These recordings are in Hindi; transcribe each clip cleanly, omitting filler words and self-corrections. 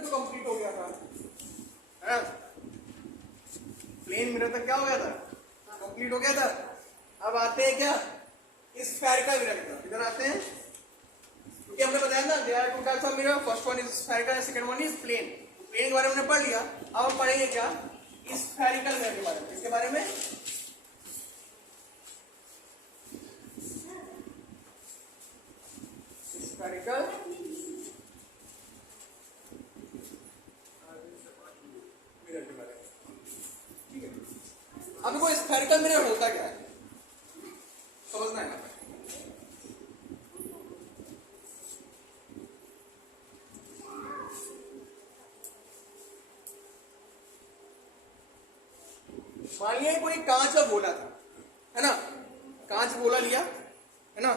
तक तो कंप्लीट हो गया था, है ना? प्लेन मिरर तक क्या हो गया था, कंप्लीट हो गया था। अब आते हैं क्या, स्फेरिकल मिरर की तरफ। इधर आते हैं, क्योंकि हमने बताया ना there are two types of mirror, first one is spherical and second one is plane. Plane के बारे में हमने पढ़ लिया। अब हम पढ़ेंगे क्या, स्फेरिकल मिरर के बारे में। इसके बारे में स्फेरिकल मिरर के बारे में, ठीक है। अब देखो स्फेरिकल मिरर होता क्या है, समझना है। मान लिया कोई कांच का गोला था, है ना, कांच गोला लिया, है ना,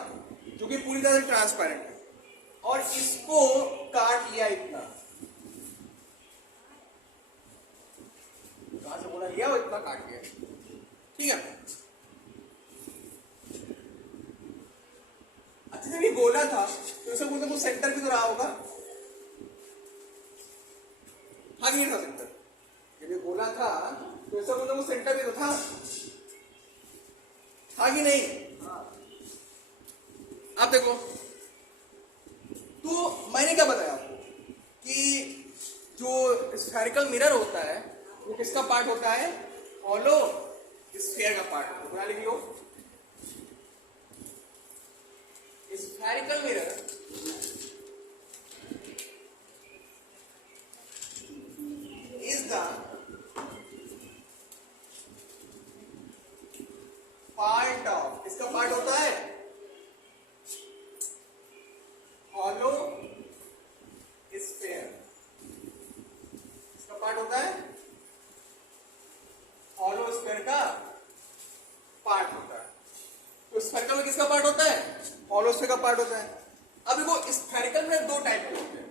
जो कि पूरी तरह से ट्रांसपेरेंट है, और इसको काट लिया इतना, कांच का गोला लिया और इतना काट लिया, ठीक है। अच्छा, जब ये गोला था तो इसे बोलते वो सेंटर की तरह होगा, हाँ नहीं था सेंटर। जब ये गोला था तो ऐसा बोलते वो सेंटर की तो था कि नहीं? आप देखो, तो मैंने क्या बताया आपको कि जो स्फेरिकल मिरर होता है वो किसका पार्ट होता है, हॉलो स्फीयर का पार्ट होता है। बना लिख लो, spherical mirror is the part of, इसका पार्ट होता है हॉलो स्फीयर, इसका पार्ट होता है हॉलो स्फीयर का पार्ट होता है। तो स्फेरिकल में किसका पार्ट होता है, हॉलो स्फीयर का पार्ट होता है। अब देखो स्फेरिकल में दो टाइप के होते हैं,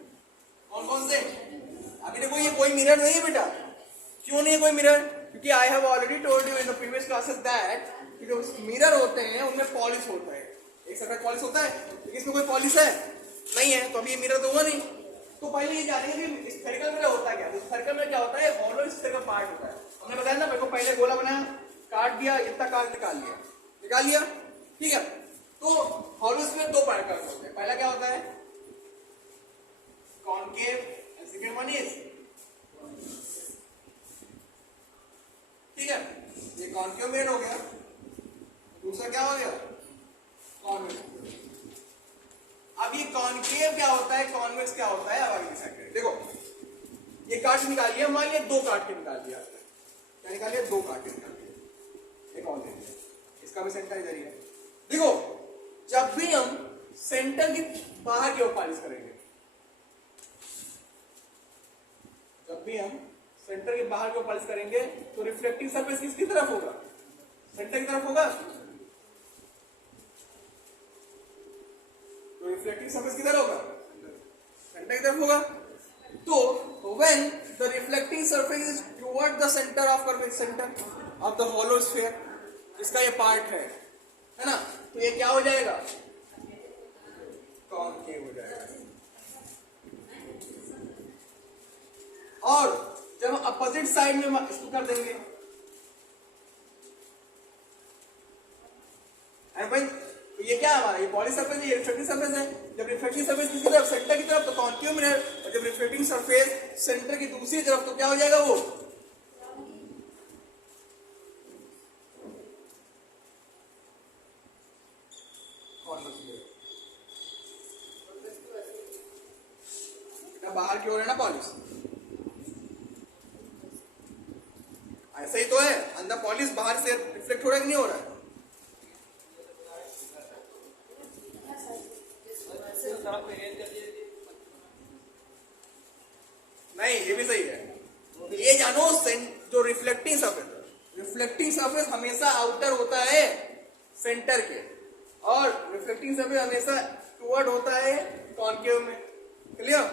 कौन कौन से? अभी देखो ये कोई मिरर नहीं है बेटा, क्यों नहीं है कोई मिरर, क्योंकि I have already told you in the previous classes that कि जो मिरर होते हैं उनमें पॉलिश होता है, एक सफेद पॉलिश होता है, लेकिन इसमें कोई पॉलिश है नहीं है, तो अभी ये मिरर तो हुआ नहीं। तो पहले ये जानेंगे कि स्फेरिकल मिरर होता क्या है। स्फेरिकल में क्या होता है, हॉलो स्फीयर का पार्ट होता है। हमने बताया ना, मेरे को पहले गोला बनाया, काट दिया, इतना काट निकाल लिया, ठीक है। तो हॉलो स्फीयर दो पार्ट का होते हैं, पहला क्या होता है concave and second one is, ठीक है, ये कॉनकेव मिरर हो गया, दूसरा क्या हो गया कॉन्वेक्स। अब ये कॉनकेव क्या होता है, कॉन्वेक्स क्या होता है, अब आगे डिसाइड करें। देखो ये काट निकाल लिया, मान लिया दो काट के निकाल दिया, क्या निकाल लिया, दो काट के निकाल दिया, एक और ले लिया, इसका भी सेंटर इधर ही है। देखो जब भी हम सेंटर की बाहर की ओर पॉलिश करेंगे, जब भी हम सेंटर के बाहर की ओर पॉलिश करेंगे तो रिफ्लेक्टिंग सरफेस किसकी तरफ होगा, सेंटर की तरफ होगा। तो रिफ्लेक्टिंग सरफेस किधर होगा, सेंटर की तरफ होगा। तो when the reflecting surface is toward the center of curvature, center of the hollow sphere, इसका ये पार्ट है ना, तो ये क्या हो जाएगा, कॉनकेव हो जाएगा। और जब हम अपोजिट साइड में इसको कर देंगे, तो ये क्या है हमारा, ये पॉली सरफेस है, ये रिफ्लेक्टिंग सरफेस है। जब रिफ्लेक्टिंग सरफेस किसकी तरफ, सेंटर की तरफ, तो कॉनकेव मिरर। और जब रिफ्लेक्टिंग सरफेस सेंटर की दूसरी तरफ, तो क्या हो जाएगा वो बाहर की ओर है ना पॉलिश, ऐसा ही तो है, अंदर पॉलिश बाहर से रिफ्लेक्ट हो रहा है कि नहीं हो रहा है। नहीं, ये भी सही है। ये जानो, जो रिफ्लेक्टिंग सरफेस हमेशा आउटर होता है सेंटर के, और रिफ्लेक्टिंग सरफेस हमेशा टुवर्ड होता है कॉनकेव में। क्लियर,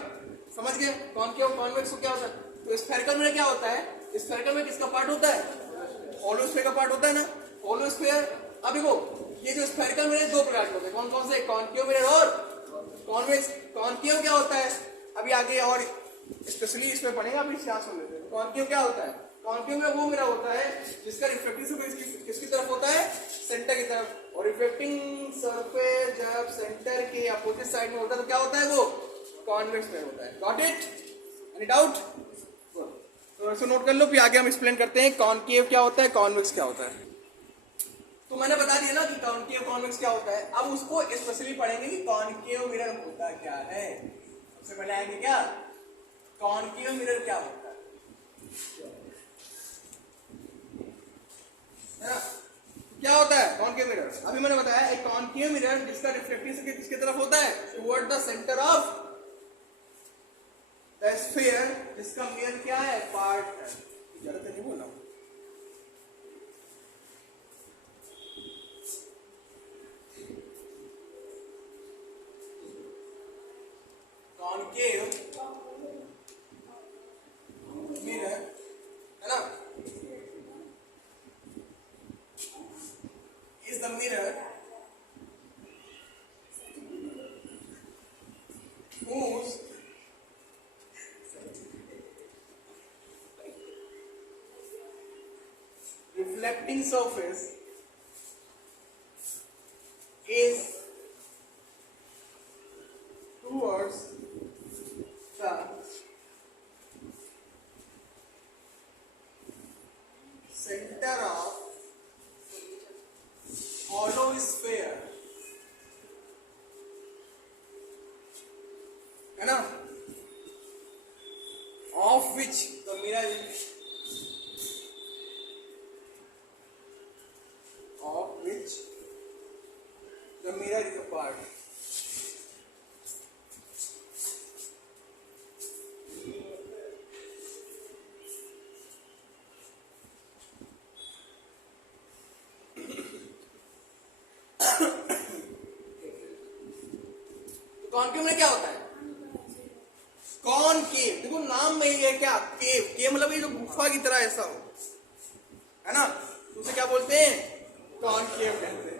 समझ गए? कॉनकेव कॉन्वेक्स क्या होता है। तो स्फेरिकल में क्या होता है, स्फेरिकल में किसका पार्ट होता है, हॉलो स्फीयर का पार्ट होता है ना, हॉलो स्फीयर। अब देखो ये जो स्फेरिकल मिरर दो प्रकार के होते हैं, कौन कौन से, कॉनकेव मिरर और कॉन्वेक्स। कॉनकेव क्या होता है, अभी आगे और स्पेशली इसमें पढ़ेंगे, आप इस यहाँ सुन लेते हैं। कॉन्केव क्या होता है? कॉन्केव में वो मिरर होता है जिसका रिफ्लेक्टिंग सरफेस किसकी तरफ होता है? सेंटर की तरफ। और रिफ्लेक्टिंग सरफेस जब सेंटर के अपोजिट साइड में होता है तो क्या होता है? वो कॉन्वेक्स मिरर होता है। Got it? Any doubt? तो ऐसे नोट कर लो, फिर आगे हम एक्सप्लेन करते हैं कॉन्केव क्या होता है, कॉन्वेक्स क्या होता है। तो मैंने बता दिया ना कि कॉन्केव कॉन्वेक्स क्या होता है। अब उसको स्पेशली पढ़ेंगे कि कॉन्केव मिरर होता क्या है। सबसे पहले आएंगे क्या? कॉन्केव मिरर क्या होता है ना? क्या होता है कॉन्केव मिरर? अभी मैंने बताया एक कॉन्केव मिरर जिसका रिफ्लेक्टिव किसकी तरफ होता है? Toward the centre of the sphere, जिसका मिरर क्या है? पार्ट है। जरूरत नहीं बोला। कॉन्केव मिरर है ना, is the mirror whose reflecting surface is towards the center of hollow sphere, है ना, of which the mirror is, of which the mirror is a part. Concave में क्या होता है? कॉनकेव, देखो नाम में ही है क्या? केव। केव मतलब ये जो गुफा की तरह ऐसा हो, है ना, उसे क्या बोलते हैं? कॉनकेव कहते हैं।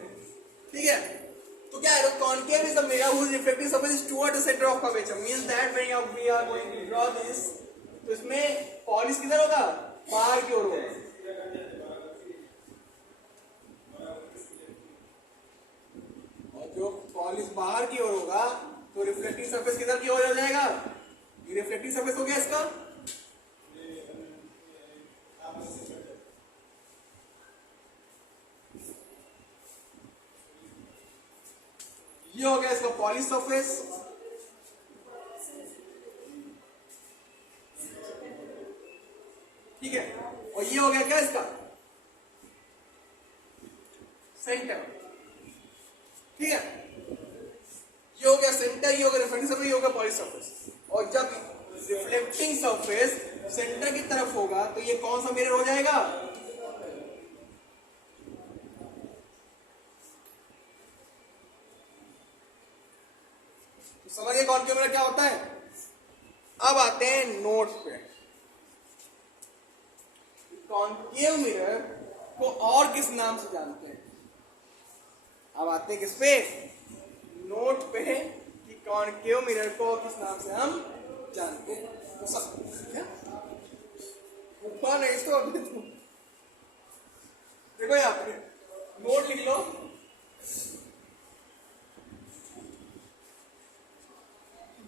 ठीक है, तो क्या है? Concave is the mirror whose reflecting surface is toward the center of curvature, means that when we are going to draw this, तो इसमें पॉलिश किधर होगा? बाहर की ओर होगा। और जो पॉलिश बाहर की ओर होगा तो रिफ्लेक्टिंग सरफेस किधर की ओर हो जाएगा? ये रिफ्लेक्टिंग सरफेस हो गया इसका। ये हो गया इसका पॉलिश सरफेस। ठीक है, और ये हो गया क्या इसका? सेंटर। ठीक है, ये हो गया सेंटर, ये हो गया रिफ्लेक्टिंग सरफेस, ये हो गया पॉलिश सरफेस। और जब रिफ्लेक्टिंग सरफेस सेंटर की तरफ होगा तो ये कौन सा मिरर हो जाएगा? तो समझिए कॉन्केव मिरर क्या होता है। अब आते हैं नोट्स पे। कॉन्केव मिरर को और किस नाम से जानते हैं? अब आते हैं किस पे? नोट पे कि कॉन्केव मिरर को किस नाम से हम जानते हैं। तो ऊपर नहीं तो अभी देखो यहाँ पे नोट लिख लो।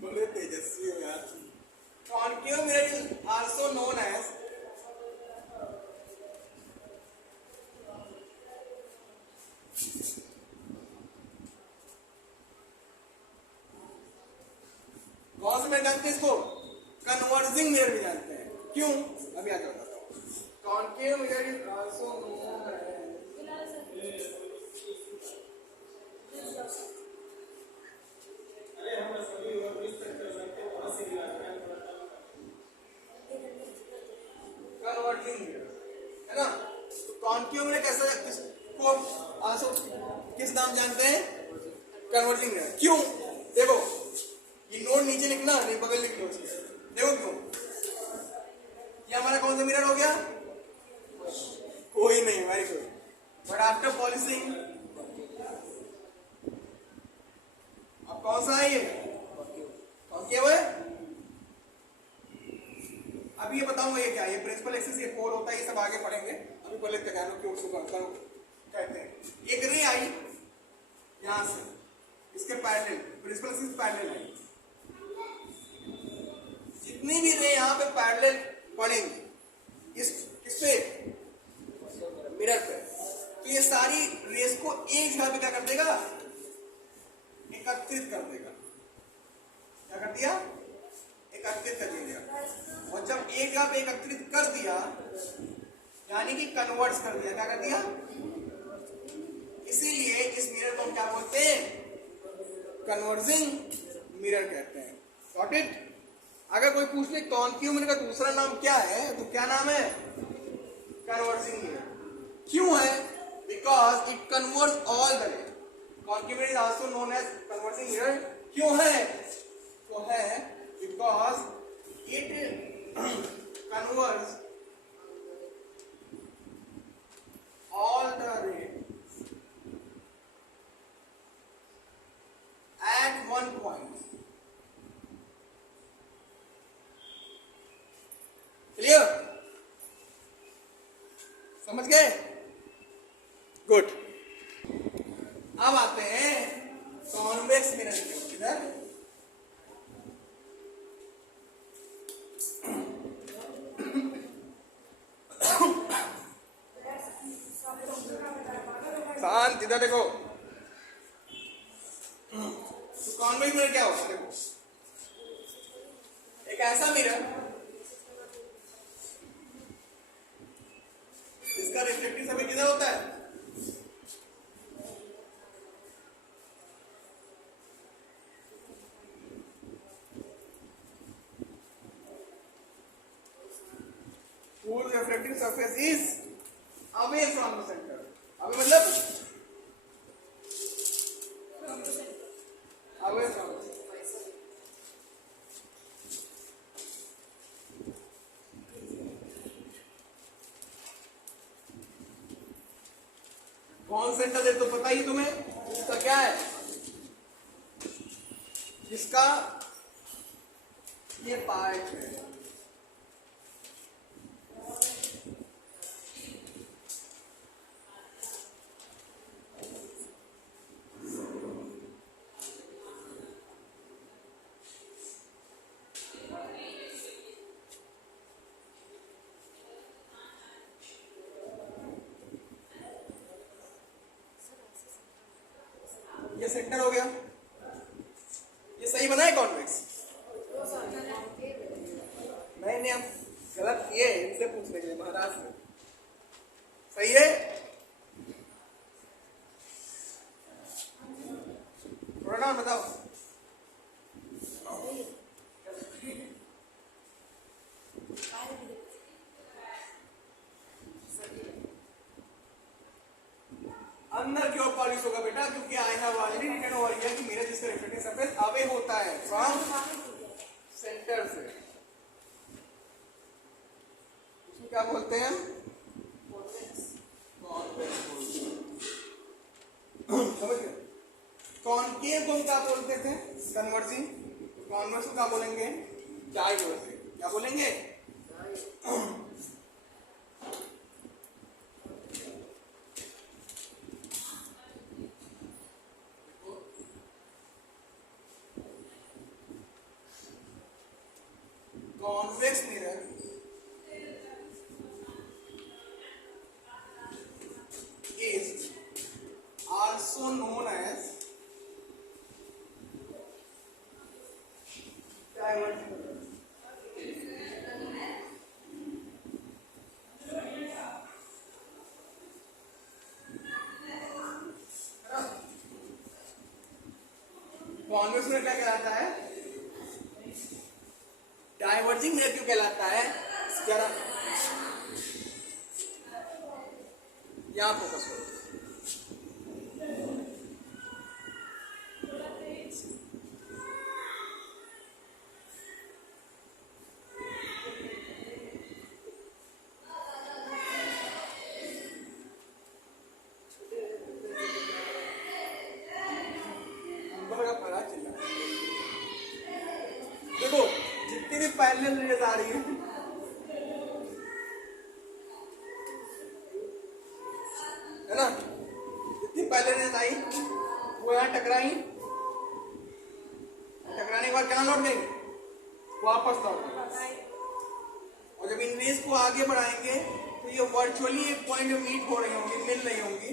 बड़े तेजस्वी हो यार। Concave mirror is also known as कौन सा मिरर जानते हैं इसको? कन्वर्जिंग मिरर भी जानते हैं। क्यों? अभी आगे बताता हूँ। Concave mirror is also known as converging mirror, है ना। तो कॉन्केव मिरर कैसा किसको आल्सो किस नाम जानते हैं? Converging mirror. क्यों? देखो ये नोट नीचे लिखना नहीं, बगल लिख लो उसके। देखो क्यों? ये हमारा कौन सा मिरर हो गया? कोई नहीं, very good. But after polishing अब कौन सा है ये? कॉन्केव है। अभी ये बताऊंगा ये क्या है, ये प्रिंसिपल एक्सिस, ये पोल होता है, ये सब आगे पढ़ेंगे। अभी पहले तैयार क्यों उसको कहते हैं। एक रे आई यहां से, इसके पैरेलल, प्रिंसिपल एक्सिस पैरेलल है, जितनी भी रे यहाँ पे पैरेलल पड़ेंगी इस किसपे, मिरर पे, तो ये सारी रेस को एक जगह पे क्या कर देगा, एकत्रित कर देगा। क्या कर दिया, एकत्रित कर दिया। और जब एक जगह पे एकत्रित कर दिया यानी कि कन्वर्ट्स कर दिया, क्या कर दिया, इसीलिए इस मिरर को हम क्या बोलते हैं, कन्वर्जिंग मिरर कहते हैं। Got it. अगर कोई पूछ ले कॉन्केव मिरर का दूसरा नाम क्या है, तो क्या नाम है, कन्वर्जिंग मिरर। क्यों है, because it converts all the ray. Concave mirror is also known as converging mirror. क्यों है, तो है because it converts all the rays at one point. Clear? समझ गए? गुड। अब आते हैं कॉन्वेक्स मिरर के इधर। शांत, इधर देखो। तो कॉन्वेक्स मिरर क्या होता है, देखो एक ऐसा मिरर इसका रिफ्लेक्टिव सर्फेस किधर होता है, whose reflective surface is away from the center। अबे मतलब away from the center। कौन सेंटर है तो पता ही तुम्हें, इसका क्या है, इसका ये पार्ट है, ये सेंटर हो गया। ये सही बना है कॉन्वेक्स? नहीं हम गलत किए, इनसे पूछ लेंगे महाराज से। सही है, थोड़ा नाम बताओ। अंदर क्यों पॉलिश होगा बेटा, क्योंकि I have already written over here कि मेरा जिसका रिफ्लेक्टिव सरफेस अवे होता है फ्रॉम सेंटर से, उसको क्या बोलते हैं, समझ गए। कॉनकेव को क्या बोलते थे, कन्वर्जिंग। कॉन्वर्स को क्या बोलेंगे, डाइवर्जिंग। क्या बोलेंगे, convex mirror is also known as diverging mirror। Convex mirror क्या कहलाता है, डाइवर्जिंग मिरर क्यों कहलाता है, जरा यहां फोकस करो। देखो जितनी भी पैरेलल रेज आ रही है क्या लौट गई, वापस लौट गई। और जब इन रेज को आगे बढ़ाएंगे तो ये वर्चुअली एक पॉइंट में मीट हो रही होंगी, मिल रही होंगी,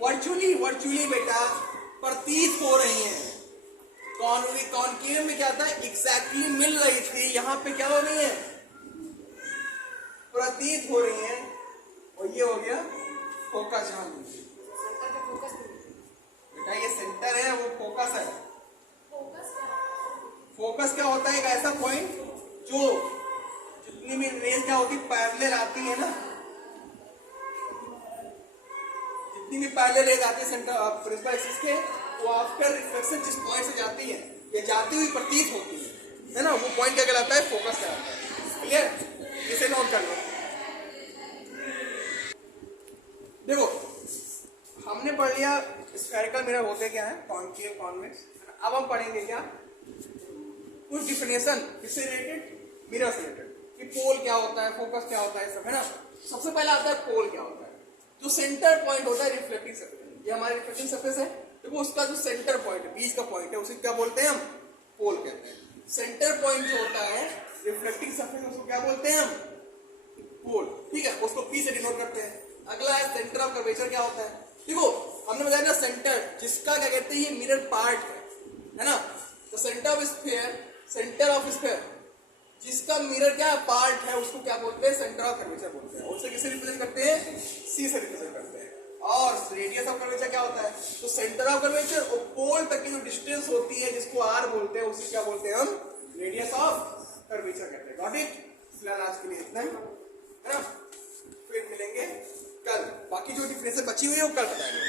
वर्चुअली बेटा प्रतीत हो रही हैं। कॉनकेव में क्या था, एग्जैक्टली मिल रही थी, यहाँ पे क्या हो रही है, प्रतीत हो रही है। और ये हो गया फोकस। यहाँ बेटा ये सेंटर है, वो फोकस है। फोकस क्या होता है, एक ऐसा पॉइंट जो जितनी भी रेज क्या होती, पैरेलल आती है ना, जितनी भी पैरेलल रेज आती है सेंटर प्रिंसिपल एक्सिस के, वो आफ्टर रिफ्लेक्शन जिस पॉइंट से जाती है, ये जाती हुई प्रतीत होती है ना, वो पॉइंट क्या कहलाता है, फोकस कहलाता है। क्लियर, इसे नोट कर लो। देखो हमने पढ़ लिया स्फेरिकल मिरर होते क्या है, कॉन्केव, कॉन्वेक्स। अब हम पढ़ेंगे क्या, कुछ डिफिनेशन किससे रिलेटेड, मिरर से रिलेटेड, कि पोल क्या होता है, फोकस क्या होता है, सब है ना। सबसे पहला आता है पोल क्या होता है, जो सेंटर पॉइंट होता है रिफ्लेक्टिंग सरफेस, ये हमारी रिफ्लेक्टिंग सरफेस है, देखो उसका जो सेंटर पॉइंट है, बीच का पॉइंट है, उसे क्या बोलते हैं हम, पोल कहते हैं। सेंटर पॉइंट जो होता है रिफ्लेक्टिंग सरफेस, उसको क्या बोलते हैं हम, पोल। ठीक है, उसको पी से डिनोट करते हैं। अगला है सेंटर ऑफ कर्वेचर, क्या होता है, देखो हमने बताया ना सेंटर, जिसका क्या कहते हैं, ये मिरर पार्ट है ना। तो centre of sphere, centre of sphere जिसका मिरर क्या पार्ट है, उसको क्या बोलते हैं, सेंटर ऑफ कर्वेचर बोलते हैं। उससे किसे रिप्रेजेंट करते हैं, सी से रिप्रेजेंट करते हैं। और रेडियस ऑफ कर्वेचर क्या होता है, तो सेंटर ऑफ कर्वेचर और पोल तक की जो डिस्टेंस होती है, जिसको आर बोलते हैं, उसे क्या बोलते हैं हम, रेडियस ऑफ कर्वेचर कहते हैं। Got it. फिलहाल आज के लिए इतना ही है ना, फिर मिलेंगे कल, बाकी जो डिफरेंस बची हुई है वो कल बताएंगे।